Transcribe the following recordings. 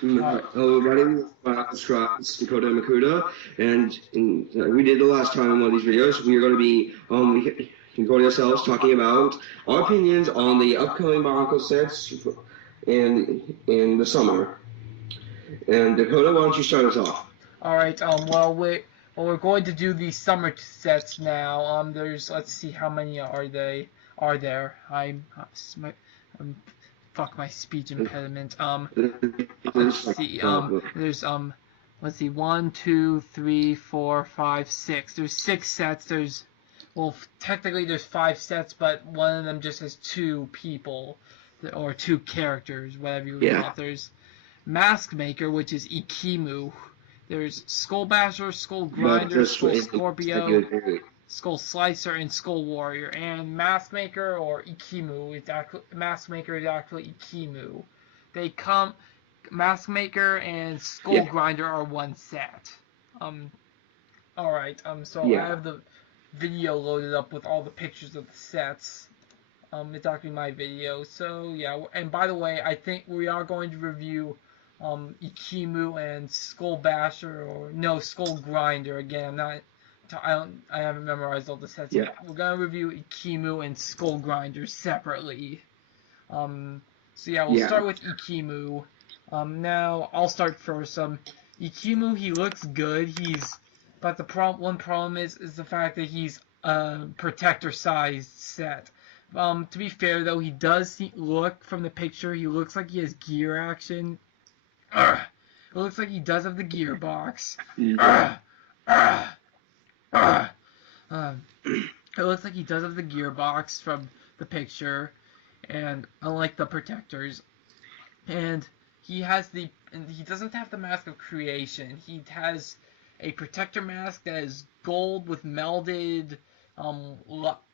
Hello, everybody. BIONICLEScribes, Dakota and Makuta, and we did the last time in one of these videos. We are going to be recording ourselves talking about our opinions on the upcoming BIONICLE sets in the summer. And Dakota, why don't you start us off? All right. We're going to do the summer sets now. Let's see, how many are there? Fuck my speech impediment. Let's see. Let's see. 1, 2, 3, 4, 5, 6. There's 6 sets. Technically there's 5 sets, but one of them just has 2 people or 2 characters, whatever you call it. There's Mask Maker, which is Ikimu. There's Skull Basher, Skull Grinder, Skull Scorpio, Skull Slicer, and Skull Warrior. And Mask Maker or Ikimu Mask Maker is actually Ikimu. Mask Maker and Skull Grinder are one set. Alright, so I have the video loaded up with all the pictures of the sets. It's actually my video. So yeah, and by the way, I think we are going to review Ikimu and Skull Basher, or no, Skull Grinder. Again, I haven't memorized all the sets yet. We're gonna review Ikimu and Skull Grinder separately. So yeah, we'll start with Ikimu. Now I'll start first. Ikimu, he looks good. But the one problem is the fact that he's a protector-sized set. To be fair though, he does look, from the picture, he looks like he has gear action. It looks like he does have the gearbox. It looks like he does have the gearbox from the picture, and unlike the protectors, and he doesn't have the Mask of Creation. He has a protector mask that is gold with melded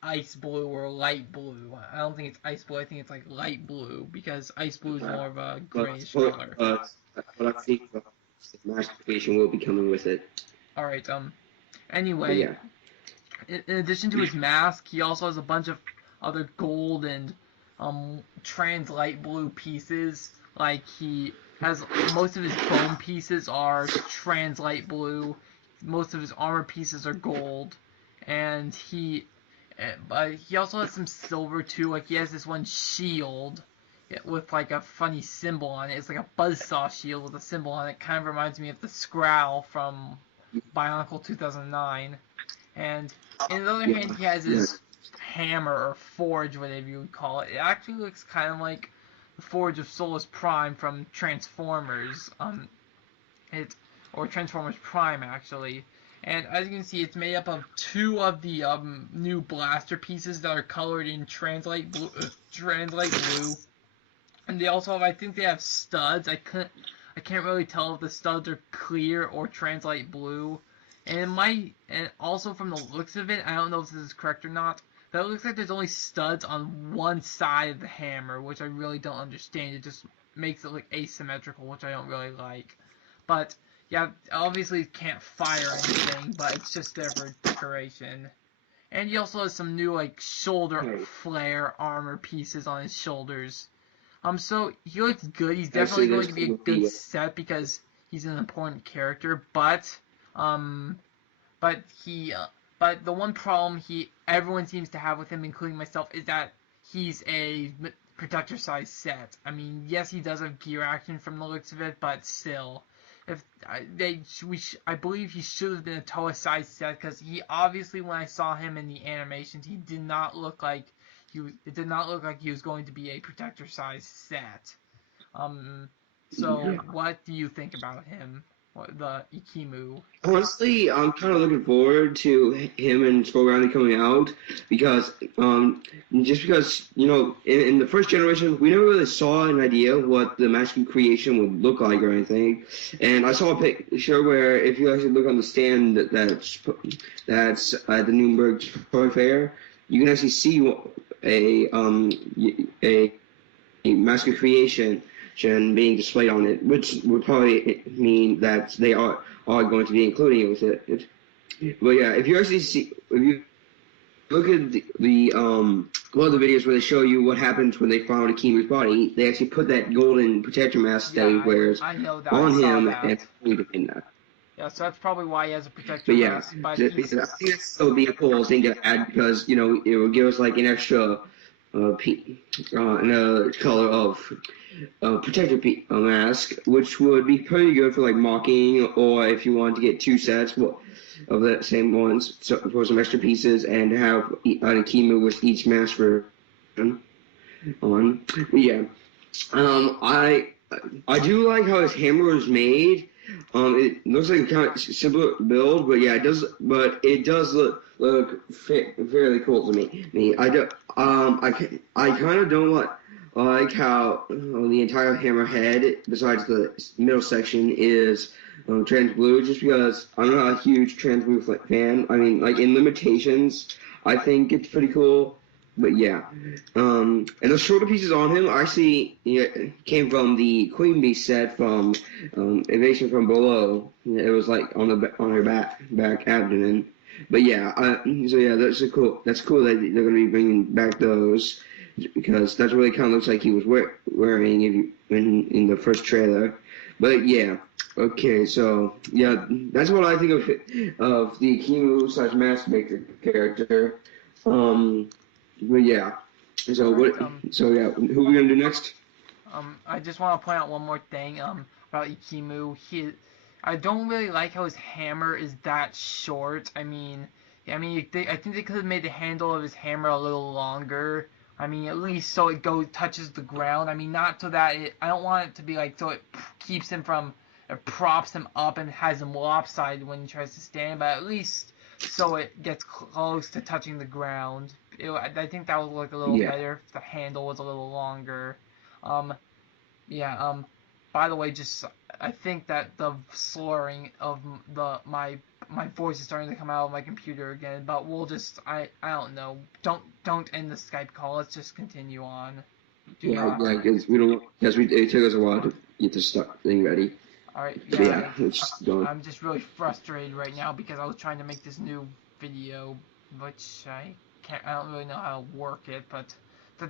ice blue or light blue. I don't think it's ice blue. I think it's like light blue, because ice blue is more of a grayish color. But I think the Mask of Creation will be coming with it. Alright, anyway, in addition to his mask, he also has a bunch of other gold and trans light blue pieces. Like, he has most of his bone pieces are trans light blue, most of his armor pieces are gold, and he also has some silver too. Like, he has this one shield with like a funny symbol on it. It's like a buzzsaw shield with a symbol on it. Kind of reminds me of the Skrull from BIONICLE 2009. And in the other hand, he has his hammer or forge, whatever you would call it. It actually looks kind of like the forge of Solus Prime from Transformers. Or Transformers Prime, actually. And as you can see, it's made up of 2 of the new blaster pieces that are colored in translite blue. And they also have, I think they have studs. I can't really tell if the studs are clear or translite blue. And also from the looks of it, I don't know if this is correct or not, but it looks like there's only studs on one side of the hammer, which I really don't understand. It just makes it look asymmetrical, which I don't really like. But yeah, obviously it can't fire anything, but it's just there for decoration. And he also has some new like shoulder flare armor pieces on his shoulders. So he looks good. He's definitely going to be a good set because he's an important character. But the one problem everyone seems to have with him, including myself, is that he's a protector-sized set. I mean, yes, he does have gear action from the looks of it, but still, I believe he should have been a Toa-sized set, because he obviously, when I saw him in the animations, he did not look like he was going to be a protector-sized set. So what do you think about him, the Ikimu? Honestly, I'm kind of looking forward to him and Skull Grinder coming out, because in the first generation, we never really saw an idea what the Mask of Creation would look like or anything. And I saw a picture where, if you actually look on the stand that's at the Nuremberg Toy Fair, you can actually see a Mask of Creation being displayed on it, which would probably mean that they are going to be including it with it. But yeah, if you look at the one of the videos where they show you what happens when they found Akimu's body, they actually put that golden protector mask that he wears I know that. on I saw him that. and in that. Yeah, so that's probably why he has a protector But yeah, mask. But I think this will be a cool thing to add because it will give us like an extra another color of protector mask, which would be pretty good for like mocking, or if you want to get two sets of the same ones, so for some extra pieces, and have an Akimu with each mask version on. But yeah, I do like how his hammer is made. It looks like a kind of simpler build, but yeah, it does look fairly cool to me. I kind of don't like how the entire hammer head, besides the middle section, is trans blue. Just because I'm not a huge trans blue fan. I mean, like in limitations, I think it's pretty cool. But yeah, and the shoulder pieces on him actually came from the Queen Bee set from Invasion from Below. It was like on her back abdomen. But yeah, so yeah, that's cool. That's cool that they're gonna be bringing back those because that's what it kind of looks like he was wearing in the first trailer. But yeah, okay, so yeah, that's what I think of the Akimu / Mask Maker character. But yeah, so right, So yeah, who are we gonna do next? I just want to point out one more thing about Ikimu. I don't really like how his hammer is that short. I think they could have made the handle of his hammer a little longer. I mean, at least so it touches the ground. I mean, not so that I don't want it to be like so it keeps him from, it props him up and has him lopsided when he tries to stand, but at least so it gets close to touching the ground. I think that would look a little better if the handle was a little longer. By the way, I think that the slurring of my voice is starting to come out of my computer again. But I don't know. Don't end the Skype call. Let's just continue on. Because it took us a while to get this thing ready. Alright, I'm just really frustrated right now because I was trying to make this new video, which I don't really know how to work it, but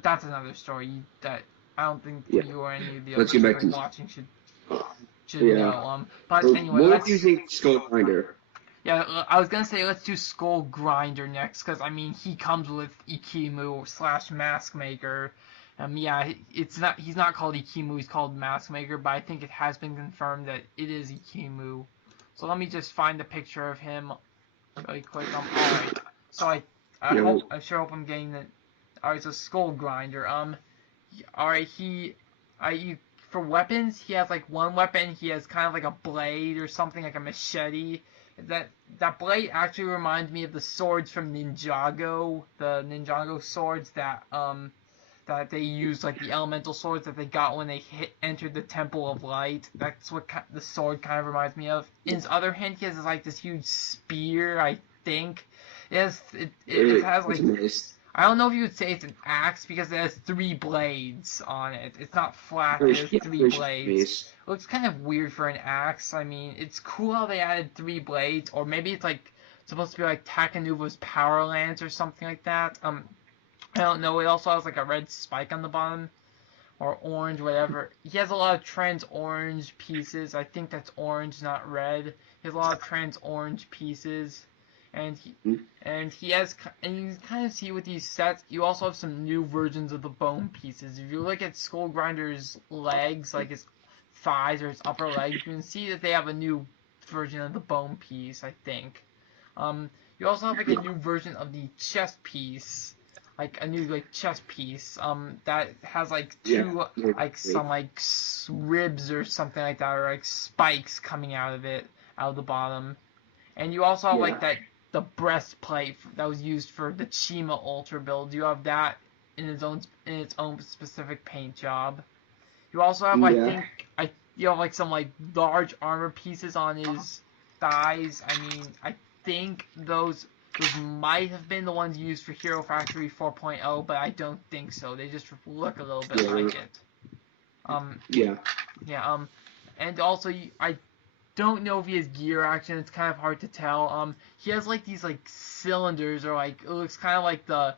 that's another story that I don't think you or any of the other people watching should know. But anyway, what do you think, Skull Grinder? Yeah, I was gonna say let's do Skull Grinder next, because I mean he comes with Ikimu / Mask Maker. He's not called Ikimu, he's called Mask Maker, but I think it has been confirmed that it is Ikimu. So let me just find the picture of him really quick. Alright. So I sure hope I'm getting the. Alright, so Skull Grinder. Alright, for weapons, he has like one weapon, he has kind of like a blade or something, like a machete. That blade actually reminds me of the swords from Ninjago, the Ninjago swords that they used, like the elemental swords that they got when they entered the Temple of Light. That's what the sword kind of reminds me of. In his other hand, he has like this huge spear, I think. It has like, I don't know if you would say it's an axe because it has 3 blades on it. It's not flat, it has 3 blades. It looks kind of weird for an axe. I mean, it's cool how they added 3 blades, or maybe it's like supposed to be like Takanuva's Power Lance or something like that. I don't know. It also has like a red spike on the bottom, or orange, whatever. He has a lot of trans orange pieces. I think that's orange, not red. He has a lot of trans orange pieces, and you kind of see with these sets, you also have some new versions of the bone pieces. If you look at Skull Grinder's legs, like his thighs or his upper legs, you can see that they have a new version of the bone piece, I think. You also have like a new version of the chest piece, like a new like chest piece, that has like some like ribs or something like that, or like spikes coming out of the bottom. And you also have like the breastplate that was used for the Chima Ultra build. You have that in its own specific paint job. You also have you have like some like large armor pieces on his thighs. I mean, I think those might have been the ones used for Hero Factory 4.0, but I don't think so. They just look a little bit like it. And also don't know if he has gear action. It's kind of hard to tell. He has like these like cylinders, or like it looks kind of like the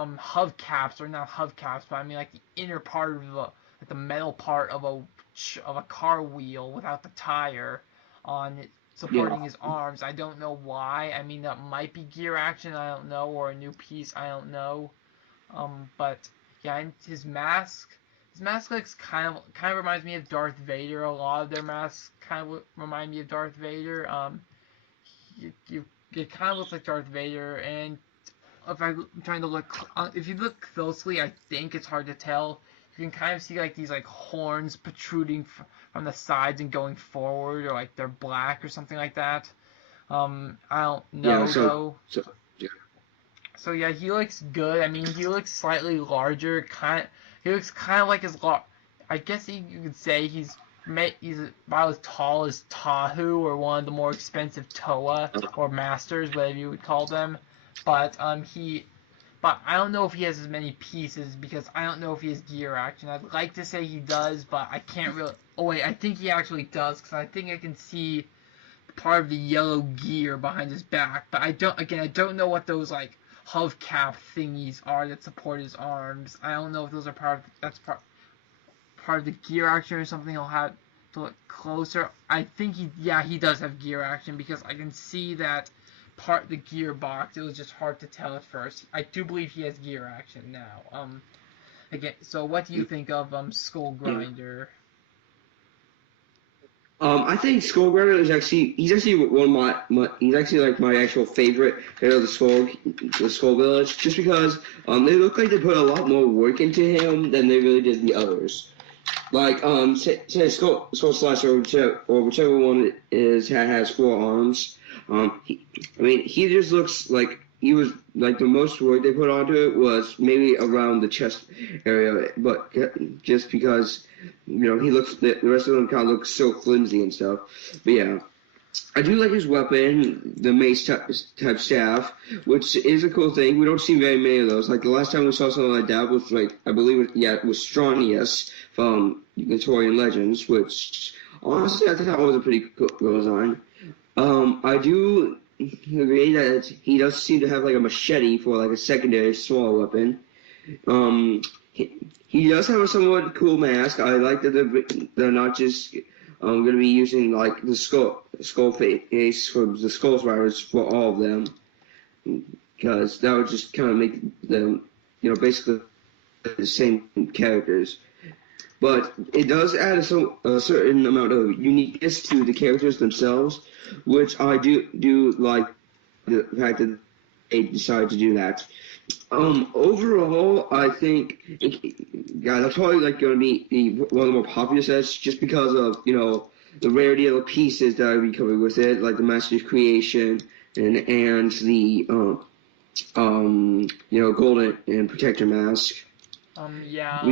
hubcaps, or not hubcaps, but I mean like the inner part of the metal part of a car wheel without the tire on it supporting his arms. I don't know why. I mean, that might be gear action, I don't know, or a new piece, I don't know. But yeah, and his mask looks kind of reminds me of Darth Vader. A lot of their masks kind of remind me of Darth Vader. It kind of looks like Darth Vader, and I'm trying to look, if you look closely, I think it's hard to tell. You can kind of see like these like horns protruding from the sides and going forward, or like they're black or something like that. I don't know though. So yeah, he looks good. I mean, he looks slightly larger. He looks kind of like I guess you could say he's about as tall as Tahu, or one of the more expensive Toa or Masters, whatever you would call them. But but I don't know if he has as many pieces, because I don't know if he has gear action. I'd like to say he does, but I can't really. Oh wait, I think he actually does, because I think I can see part of the yellow gear behind his back. But I don't know what those like hubcap thingies are that support his arms. I don't know if those are part of the gear action or something. I'll have to look closer. I think he does have gear action, because I can see that the gearbox. It was just hard to tell at first. I do believe he has gear action now. Again, so what do you think of Skull Grinder? I think Skull Grinder is he's actually one of he's actually like my actual favorite out of the Skull Village, just because they look like they put a lot more work into him than they really did the others. Like say Skull Slasher, or whichever one has 4 arms. He just looks like he was like the most work they put onto it was maybe around the chest area, but just because the rest of them kind of look so flimsy and stuff. But yeah, I do like his weapon, the mace type staff, which is a cool thing. We don't see very many of those. Like the last time we saw something like that was like it was Stronius from Victorian Legends, which honestly I thought was a pretty cool design. I do agree that he does seem to have like a machete for like a secondary small weapon. He does have a somewhat cool mask. I like that they're not just going to be using like the skull face from the Skull Riders for all of them, because that would just kind of make them basically the same characters. But it does add a certain amount of uniqueness to the characters themselves, which I do like the fact that they decided to do that. Overall, I think, that's probably like going to be one of the more popular sets, just because of the rarity of the pieces that I'd be covering with it, like the Master of Creation and the Golden and Protector Mask. Yeah,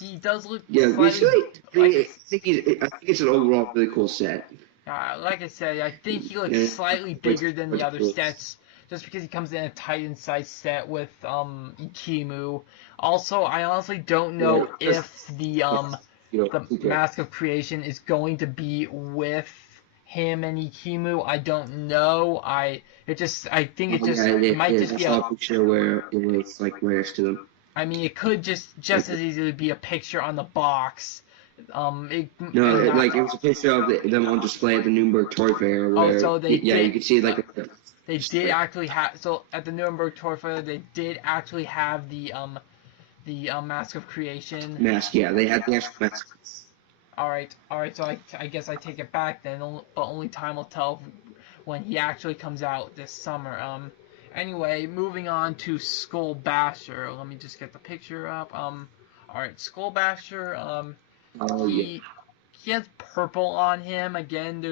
he does look. Yeah, I think it's an overall really cool set. Like I said, I think he looks slightly bigger than the other sets, just because he comes in a Titan-sized set with Ikimu. Also, I honestly don't know if the Mask of Creation is going to be with him and Ikimu. I don't know. It might just be a picture where it was like next to them. I mean, it could just as easily be a picture on the box. It was a picture of them on display at the Nuremberg Toy Fair. Where, you could see like. They did actually have at the Nuremberg Toy Fair. They did actually have the Mask of Creation. Mask, yeah, they had the actual mask. All right. So I guess I take it back then. But only time will tell when he actually comes out this summer. Anyway, moving on to Skull Basher. Let me just get the picture up. Alright, Skull Basher, he has purple on him. Again,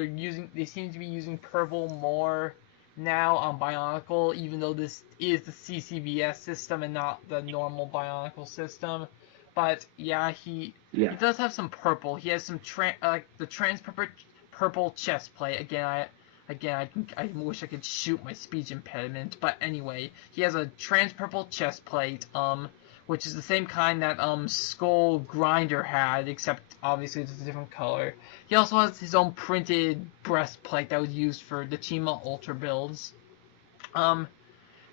they seem to be using purple more now on Bionicle, even though this is the CCBS system and not the normal Bionicle system. But yeah, he does have some purple. He has some the purple chest plate. Again, I wish I could shoot my speech impediment, but anyway, he has a trans purple chest plate, which is the same kind that Skull Grinder had, except obviously it's a different color. He also has his own printed breastplate that was used for the Chima Ultra builds.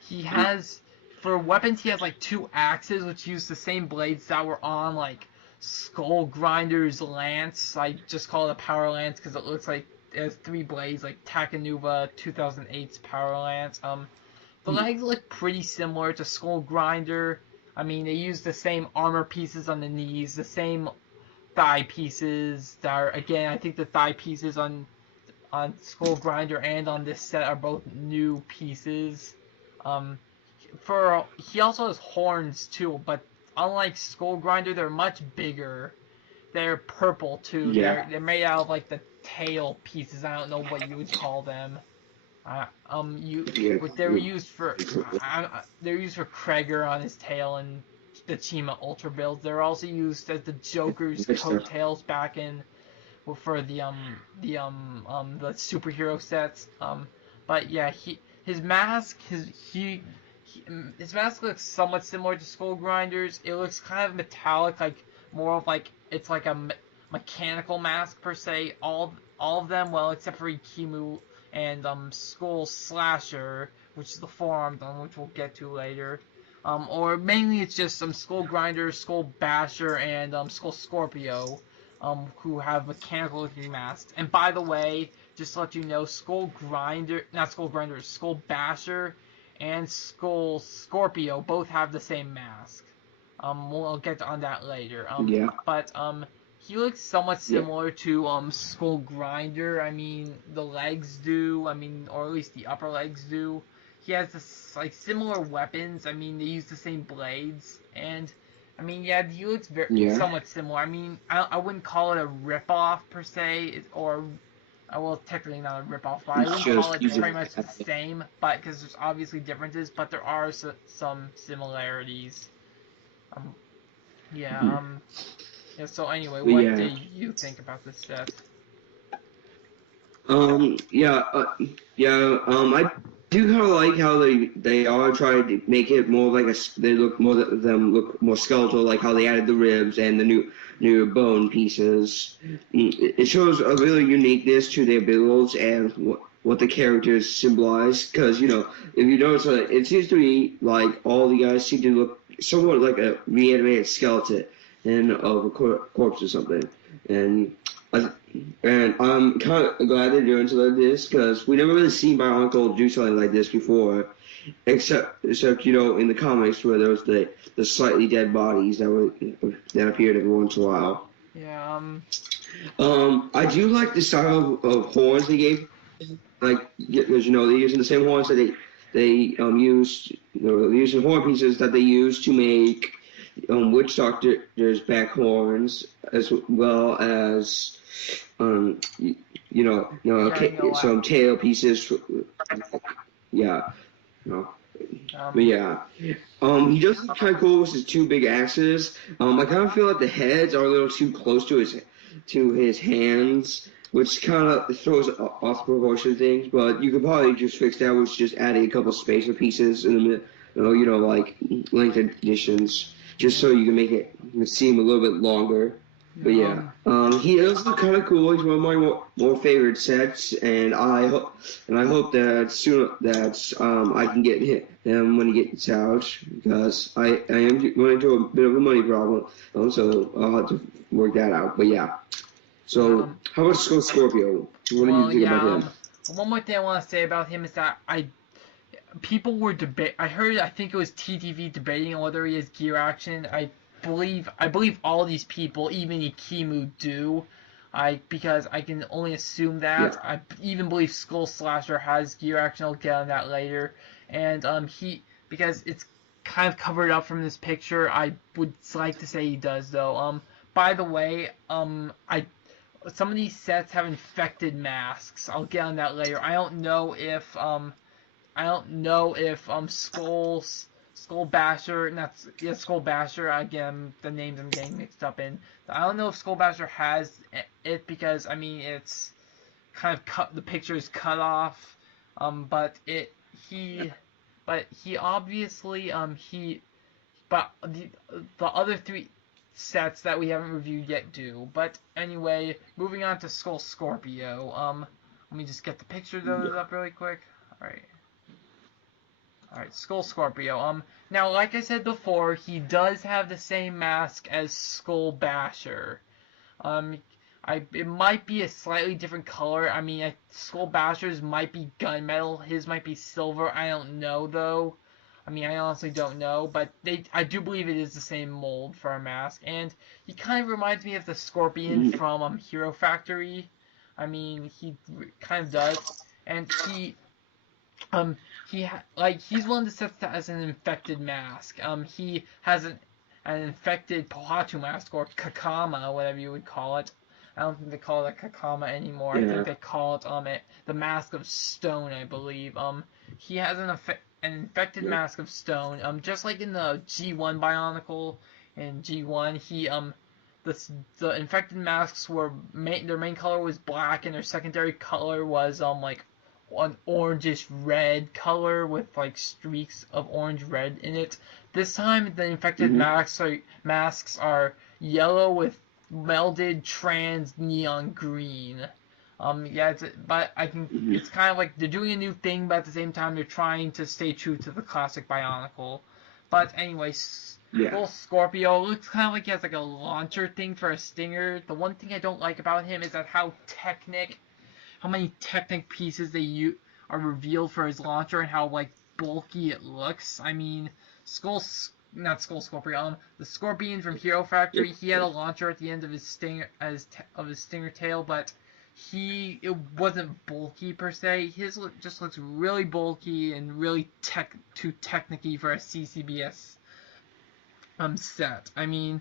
He has, for weapons, he has like 2 axes, which use the same blades that were on like Skull Grinder's lance. I just call it a power lance because it looks like it has 3 blades, like Takanuva 2008's power lance. The legs look pretty similar to Skull Grinder. I mean, they use the same armor pieces on the knees, the same thigh pieces. That are, again, I think the thigh pieces on Skull Grinder and on this set are both new pieces. He also has horns too, but unlike Skull Grinder, they're much bigger. They're purple too. Yeah. They're made out of like the tail pieces. I don't know what you would call them. They were used for Kreger on his tail and the Chima Ultra builds. They're also used as the Joker's coattails back in for the superhero sets. But yeah, his mask looks somewhat similar to Skull Grinder's. It looks kind of metallic, like more of like it's like a mechanical mask per se. All of them, well, except for Ikimu and Skull Slasher, which is the forearm one, which we'll get to later. Or mainly it's just Skull Grinder, Skull Basher, and Skull Scorpio, who have mechanical looking masks. And by the way, just to let you know, Skull Basher and Skull Scorpio both have the same mask. We'll get on that later. But he looks somewhat similar to Skull Grinder. I mean, the legs do. I mean, or at least the upper legs do. He has this, like, similar weapons. I mean, they use the same blades. And, I mean, yeah, he looks somewhat similar. I mean, I wouldn't call it a ripoff per se, or, well, technically not a ripoff, but I wouldn't call it pretty much the same, but because there's obviously differences, but there are some similarities. Yeah, so anyway, what do you think about this set? I do kind of like how they are trying to make it more like they look more skeletal, like how they added the ribs and the new bone pieces. It shows a real uniqueness to their builds and what the characters symbolize. Because if you notice, it seems to be like all the guys seem to look somewhat like a reanimated skeleton of a corpse or something. And I'm kind of glad they're doing something like this because we never really seen BIONICLE do something like this before, except in the comics where there was the slightly dead bodies that appeared every once in a while. Yeah. I do like the style of horns they gave, like because they're using the same horns that they used. They're using horn pieces that they used to make Witch Doctor's back horns, as well as some tail pieces. But yeah, he does look kind of cool with his 2 big axes. I kind of feel like the heads are a little too close to his hands, which kind of throws off proportion things. But you could probably just fix that with just adding a couple spacer pieces in the middle, like lengthened additions, just so you can make it seem a little bit longer. But yeah, he does look kind of cool. He's one of my more favorite sets, and I hope that soon I can get him when he gets out, because I am running into a bit of a money problem, so I'll have to work that out. But yeah, so how about Scorpio? What do you think about him? One more thing I want to say about him is that people were I think it was TTV debating whether he has gear action. I believe all these people, even Ikimu, do. Because I can only assume that. Yeah. I even believe Skull Slasher has gear action. I'll get on that later. And because it's kind of covered up from this picture, I would like to say he does though. By the way, some of these sets have infected masks. I'll get on that later. I don't know if Skull Basher, Skull Basher, again, the names I'm getting mixed up in. I don't know if Skull Basher has it because, I mean, it's kind of the picture is cut off, but he obviously, but the other 3 sets that we haven't reviewed yet do. But anyway, moving on to Skull Scorpio. Let me just get the pictures of it up really quick. Alright, Skull Scorpio. Now, like I said before, he does have the same mask as Skull Basher. It might be a slightly different color. I mean, Skull Basher's might be gunmetal. His might be silver. I don't know, though. I mean, I honestly don't know. But I do believe it is the same mold for a mask. And he kind of reminds me of the Scorpion from Hero Factory. I mean, he kind of does. And he's one of the sets that has an infected mask. He has an infected Pohatu mask, or Kakama, whatever you would call it. I don't think they call it a Kakama anymore. I think they call it the Mask of Stone, I believe. He has an infected Mask of Stone. Just like in the G1 Bionicle, in G1, the infected masks were their main color was black, and their secondary color was like an orangish red color with like streaks of orange red in it. This time the infected masks are yellow with melded trans neon green. But I think it's kind of like they're doing a new thing, but at the same time they're trying to stay true to the classic Bionicle. But anyway, Skull Scorpio looks kind of like he has like a launcher thing for a stinger. The one thing I don't like about him is that how many Technic pieces they are revealed for his launcher, and how like bulky it looks. I mean, not Skull Scorpio. The Scorpion from Hero Factory, he had a launcher at the end of his stinger tail, but it wasn't bulky per se. His just looks really bulky and really too technicky for a CCBS set. I mean,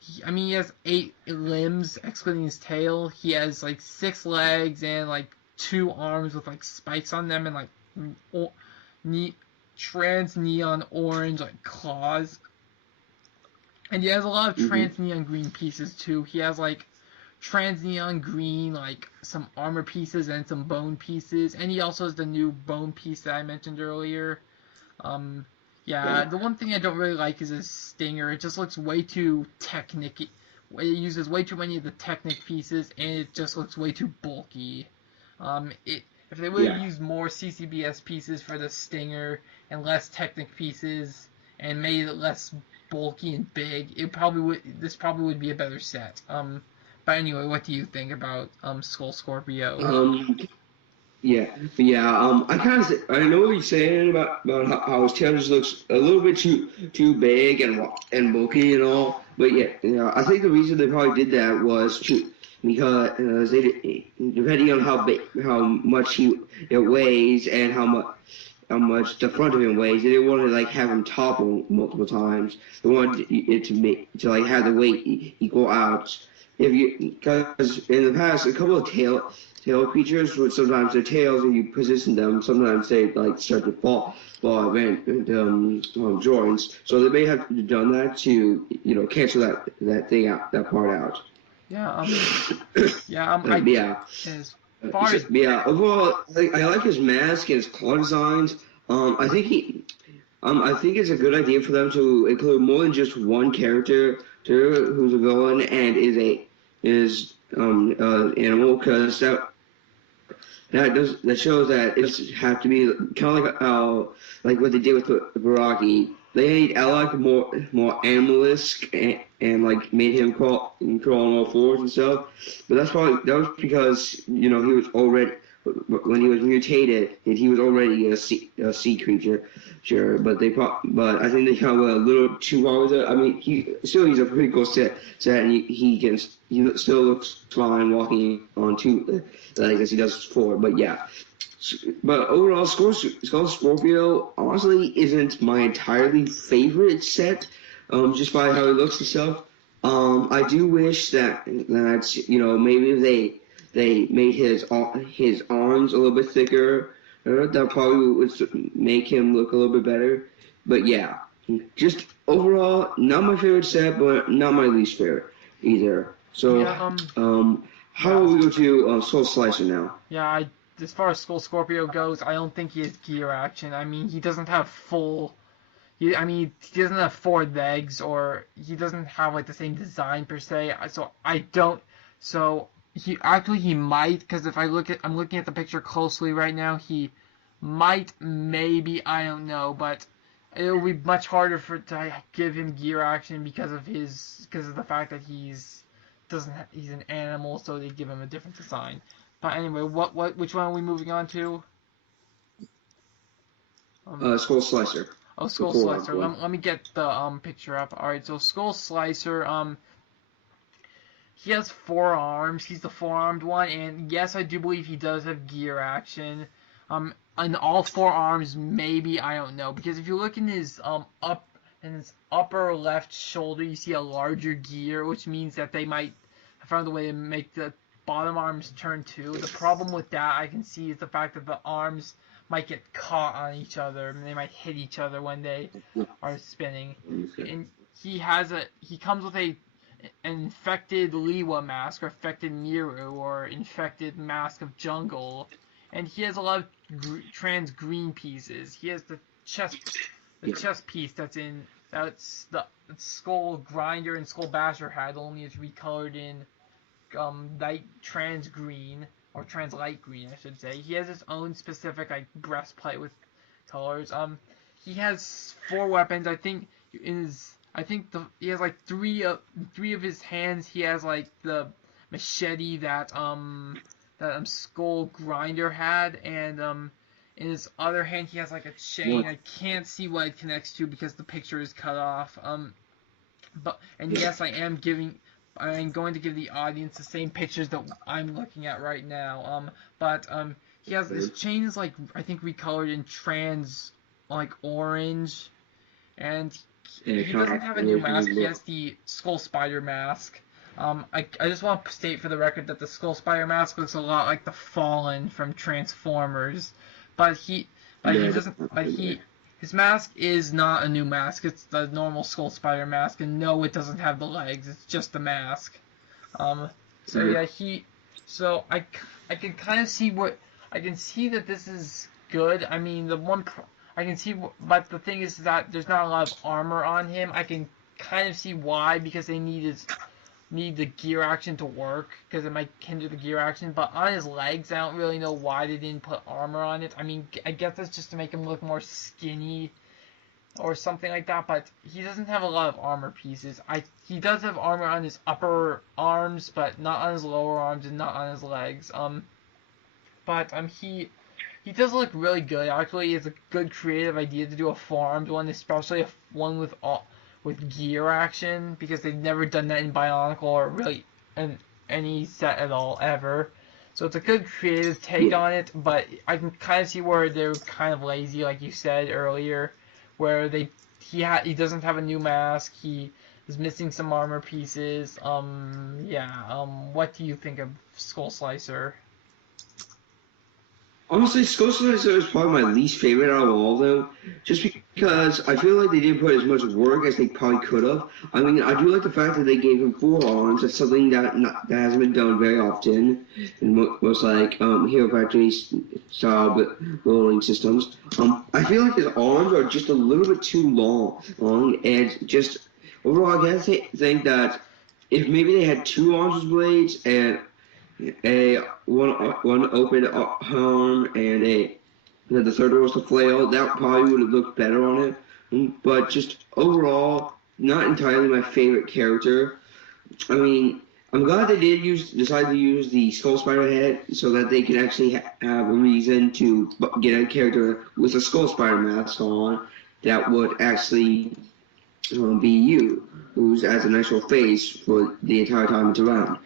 he has 8 limbs, excluding his tail. He has like 6 legs and like 2 arms with like spikes on them, and like trans neon orange like claws. And he has a lot of trans neon green pieces too. He has like trans neon green, like some armor pieces and some bone pieces. And he also has the new bone piece that I mentioned earlier. The one thing I don't really like is his stinger. It just looks way too Technic. It uses way too many of the Technic pieces, and it just looks way too bulky. If they would have used more CCBS pieces for the stinger and less Technic pieces and made it less bulky and big, this probably would be a better set. But anyway, what do you think about Skull Scorpio? I know what you're saying about how his tail just looks a little bit too big and bulky and all. But I think the reason they probably did that was because depending on how much it weighs and how much the front of him weighs, they didn't want to like have him topple multiple times. They wanted it to like have the weight equal out. Because in the past, a couple of tail creatures would sometimes their tails, and you position them, sometimes they like start to fall joints. So they may have done that to cancel that part out. Overall, I like his mask and his claw designs. I think it's a good idea for them to include more than just one character who's a villain and is animal, because that shows that it have to be kind of like what they did with Baraki. They made Alec more animalistic and like made him crawl on all fours and stuff. But that was because he was already, when he was mutated, and he was already a sea creature. Sure, but I think they kind of went a little too far with it. I mean, he's a pretty cool set, and he still looks fine walking on 2 legs as he does 4. But but overall, Skull Scorpio honestly isn't my entirely favorite set, just by how he looks and stuff. I do wish that maybe if they made his arms a little bit thicker. That probably would make him look a little bit better. But just overall, not my favorite set, but not my least favorite either. So, how will we go to Soul Slicer now? As far as Skull Scorpio goes, I don't think he has gear action. I mean, he doesn't have full I mean, he doesn't have 4 legs, or he doesn't have like the same design per se. So I don't. So he might, because if I'm looking at the picture closely right now. He might, maybe, I don't know, but it'll be much harder to give him gear action because of the fact that he's an animal, so they give him a different design. But anyway, which one are we moving on to? Skull Slicer. Oh, Skull Slicer. Let me get the picture up. All right, so Skull Slicer. He has 4 arms. He's the 4-armed one, and yes, I do believe he does have gear action. On all 4 arms, maybe, I don't know, because if you look in his upper left shoulder, you see a larger gear, which means that they might have found a way to make the bottom arms turn too. The problem with that I can see is the fact that the arms might get caught on each other, and they might hit each other when they are spinning. And he comes with an infected Liwa mask, or infected Miru, or infected Mask of Jungle, and he has a lot of trans green pieces. He has the chest piece that's the Skull Grinder and Skull Basher had, only it's recolored in light trans green, or trans light green, I should say. He has his own specific like breastplate with colors. He has 4 weapons. I think he has like three of his hands. He has like the machete that Skull Grinder had, and in his other hand he has like a chain. I can't see what it connects to because the picture is cut off. Yes, I am going to give the audience the same pictures that I'm looking at right now. He has this chain is like, I think, recolored in trans like orange, and he doesn't have a new mask. He has the Skull Spider mask. I just want to state for the record that the Skull Spider mask looks a lot like the Fallen from Transformers, his mask is not a new mask. It's the normal Skull Spider mask, and no, it doesn't have the legs. It's just the mask. I can kind of see I can see that this is good. I mean, I can see, but the thing is that there's not a lot of armor on him. I can kind of see why, because they need the gear action to work, because it might hinder the gear action. But on his legs, I don't really know why they didn't put armor on it. I mean, I guess that's just to make him look more skinny or something like that, but he doesn't have a lot of armor pieces. He does have armor on his upper arms, but not on his lower arms and not on his legs. He does look really good. Actually, it's a good creative idea to do a 4-armed one, especially one with gear action, because they've never done that in Bionicle, or really in any set at all ever. So it's a good creative take on it, but I can kind of see where they're kind of lazy, like you said earlier, where he doesn't have a new mask. He is missing some armor pieces. What do you think of Skull Slicer? Honestly, Skull Slicer is probably my least favorite out of all of them, just because I feel like they didn't put as much work as they probably could have. I mean, I do like the fact that they gave him 4 arms. That's something that hasn't been done very often in most like Hero Factory style rolling systems. I feel like his arms are just a little bit too long, and just overall, I guess I think that if maybe they had 2 arms with blades and one open arm and the third one was the flail, that probably would have looked better on it. But just overall, not entirely my favorite character. I mean, I'm glad they decide to use the Skull Spider head so that they can actually have a reason to get a character with a Skull Spider mask on that would actually be you, who's as an actual face for the entire time it's around.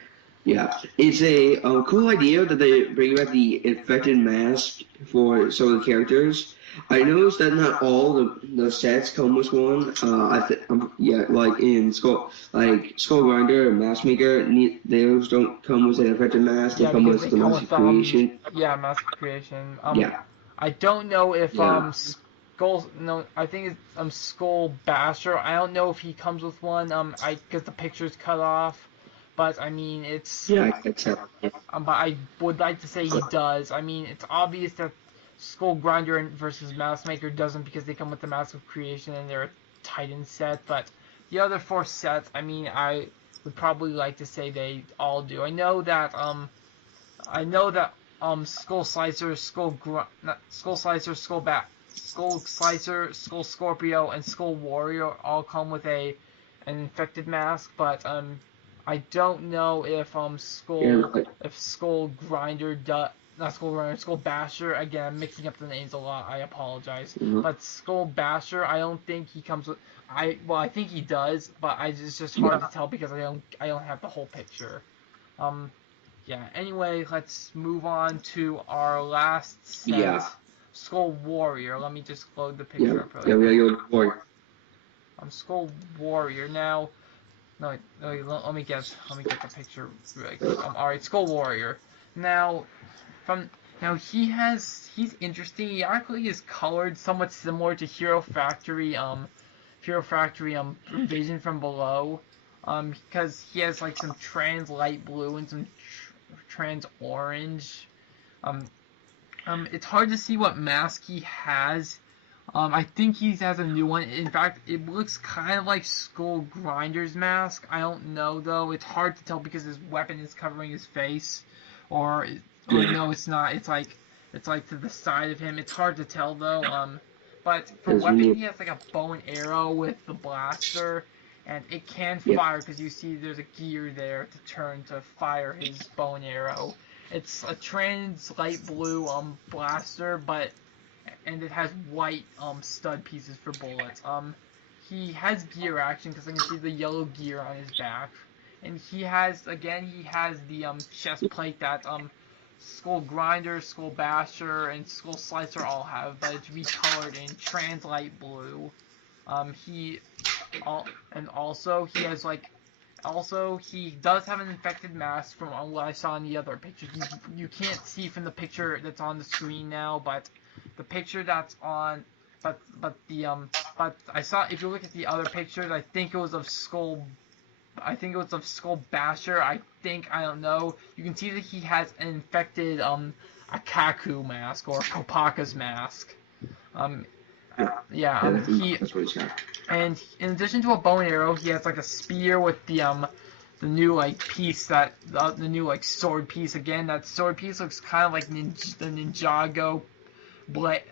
Yeah, it's a cool idea that they bring back the infected mask for some of the characters. I noticed that not all the sets come with one. Like in Skull Grinder and Mask Maker, those don't come with an infected mask. They come with the Mask Creation. Mask Creation. I don't know if I think it's Skull Basher. I don't know if he comes with one. Because the picture's cut off. But I mean, it's. Yeah, I think so. But I would like to say he does. I mean, it's obvious that Skull Grinder versus Mask Maker doesn't, because they come with the Mask of Creation and they're a Titan set. But the other 4 sets, I mean, I would probably like to say they all do. I know that Skull Slicer, Skull Slicer, Skull Scorpio, and Skull Warrior all come with an infected mask, but I don't know if Skull Grinder not Skull Grinder, Skull Basher. Again, I'm mixing up the names a lot. I apologize. But Skull Basher, I don't think he comes with. I think he does, but it's just hard to tell because I don't have the whole picture. Yeah. Anyway, let's move on to our last set. Yeah. Skull Warrior. Let me just load the picture up. Yeah, we gotta go Warrior. Skull Warrior. Now, no, let me get the picture really quick. Alright, Skull Warrior. Now, he's interesting. He actually is colored somewhat similar to Hero Factory Invasion from Below. Because he has like some trans light blue and some trans orange. It's hard to see what mask he has. I think he has a new one. In fact, it looks kind of like Skull Grinder's mask. I don't know though. It's hard to tell because his weapon is covering his face, or no, it's not. It's like to the side of him. It's hard to tell though. But for weapon, he has like a bow and arrow with the blaster, and it can fire because you see there's a gear there to turn to fire his bow and arrow. It's a trans light blue blaster, and it has white stud pieces for bullets. He has gear action because I can see the yellow gear on his back, and he has the chest plate that Skull Grinder, Skull Basher, and Skull Slicer all have, but it's recolored in trans light blue. He does have an infected mask from what I saw in the other picture. You can't see from the picture that's on the screen now, but the picture that's on, but I saw, if you look at the other pictures, I think it was of Skull Basher. I don't know. You can see that he has an infected Akaku mask or Kopaka's mask. That's what he's got. And in addition to a bow and arrow, he has like a spear with the new like piece the new like sword piece. Again, that sword piece looks kind of like the Ninjago the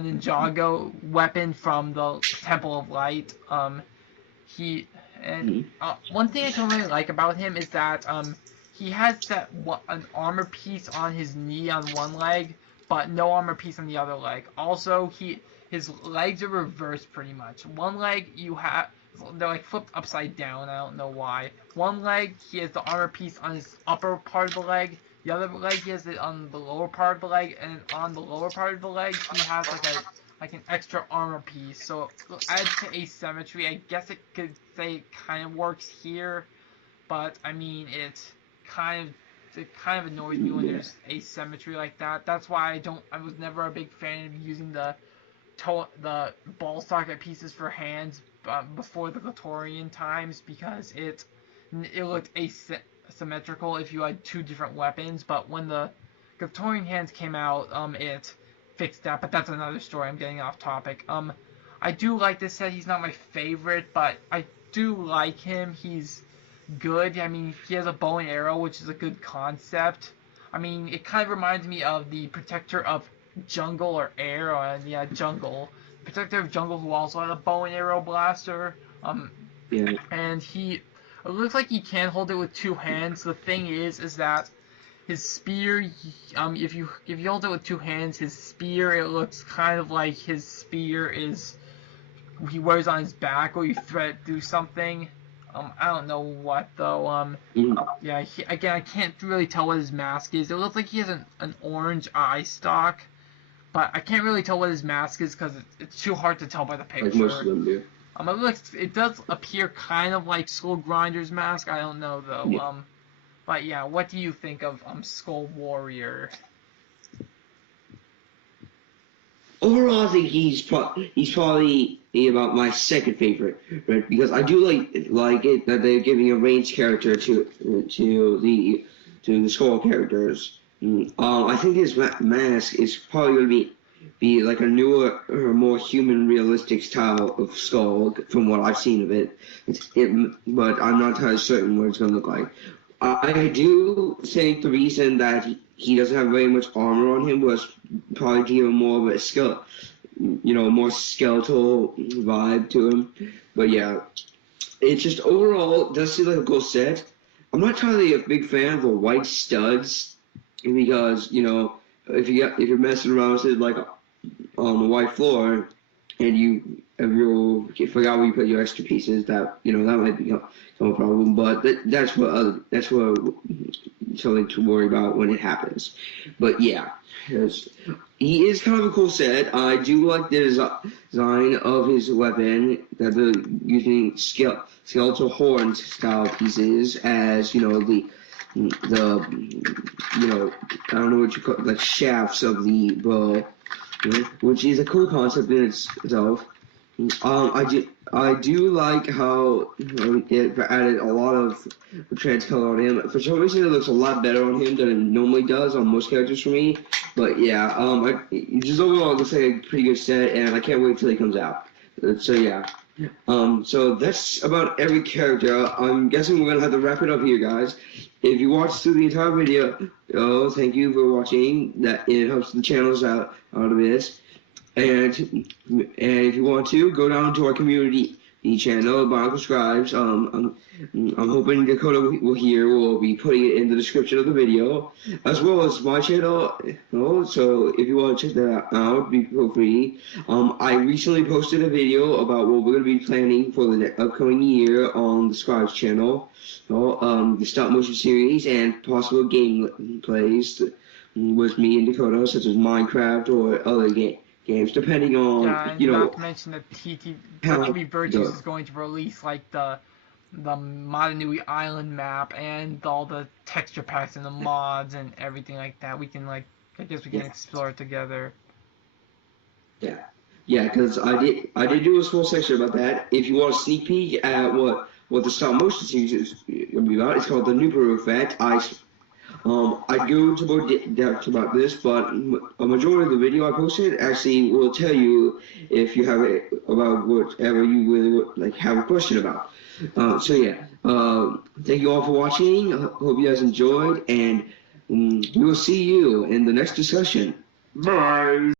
Ninjago weapon from the Temple of Light. One thing I don't really like about him is that he has an armor piece on his knee on one leg, but no armor piece on the other leg. Also, his legs are reversed pretty much. One leg they're like flipped upside down. I don't know why. One leg he has the armor piece on his upper part of the leg. The other leg he has it on the lower part of the leg, and on the lower part of the leg he has like an extra armor piece. So it adds to asymmetry. I guess it could say it kind of works here, but I mean it kind of annoys me when there's asymmetry like that. That's why I was never a big fan of using the ball socket pieces for hands before the Gatorian times, because it looked asymmetrical if you had 2 different weapons. But when the Gatorian hands came out, it fixed that. But that's another story. I'm getting off topic. I do like this set. He's not my favorite, but I do like him. He's good. I mean, he has a bow and arrow, which is a good concept. I mean, it kind of reminds me of the Protector of Jungle or Air, Jungle. Protector of Jungle, who also had a bow and arrow blaster. And it looks like he can hold it with 2 hands. The thing is that his spear, if you hold it with 2 hands, his spear, it looks kind of like his spear he wears on his back, or you thread it through something. I don't know what though. Again, I can't really tell what his mask is. It looks like he has an orange eye stalk, but I can't really tell what his mask is because it's too hard to tell by the picture. Like most of them do. It does appear kind of like Skull Grinder's mask. I don't know though. Yeah. But yeah, what do you think of Skull Warrior? Overall, I think he's probably about my second favorite, right? Because I do like it that they're giving a ranged character to the Skull characters, I think his mask is probably going to be like a newer or more human realistic style of skull from what I've seen of it. But I'm not entirely certain what it's going to look like. I do think the reason that he doesn't have very much armor on him was probably to give him more of a more skeletal vibe to him. But yeah, it's just overall it does seem like a cool set. I'm not entirely a big fan of the white studs because if you're messing around with it like on the white floor and you forgot where you put your extra pieces, that might be some problem. But that's what something to worry about when it happens. But yeah, he is kind of a cool set. I do like the design of his weapon that they're using skeletal horn style pieces as the I don't know what you call it, like shafts of the bow, which is a cool concept in itself. I do like how it added a lot of trans color on him. For some reason, it looks a lot better on him than it normally does on most characters for me. But yeah, just overall, it looks like a pretty good set, and I can't wait till he comes out. So yeah. So that's about every character. I'm guessing we're gonna have to wrap it up here, guys. If you watched through the entire video, thank you for watching. That it helps the channels out a bit. And if you want to, go down to our community channel, BIONICLEScribes. I'm hoping Dakota will be putting it in the description of the video, as well as my channel. So if you want to check that out, feel free. I recently posted a video about what we're going to be planning for the upcoming year on the Scribes channel. The stop motion series and possible gameplays with me and Dakota, such as Minecraft or other games, depending on not to mention that TTV Virtues is going to release like the Matanui Island map and all the texture packs and the mods and everything like that. We can I guess we can explore it together. Yeah, because I did do a small section about that. If you want a sneak peek at what the stop motion series is going to be about, it's called the Nubaru Effect. I go into more depth about this, but a majority of the video I posted actually will tell you if you have about whatever you really have a question about. So yeah, thank you all for watching. Hope you guys enjoyed, and we will see you in the next discussion. Bye.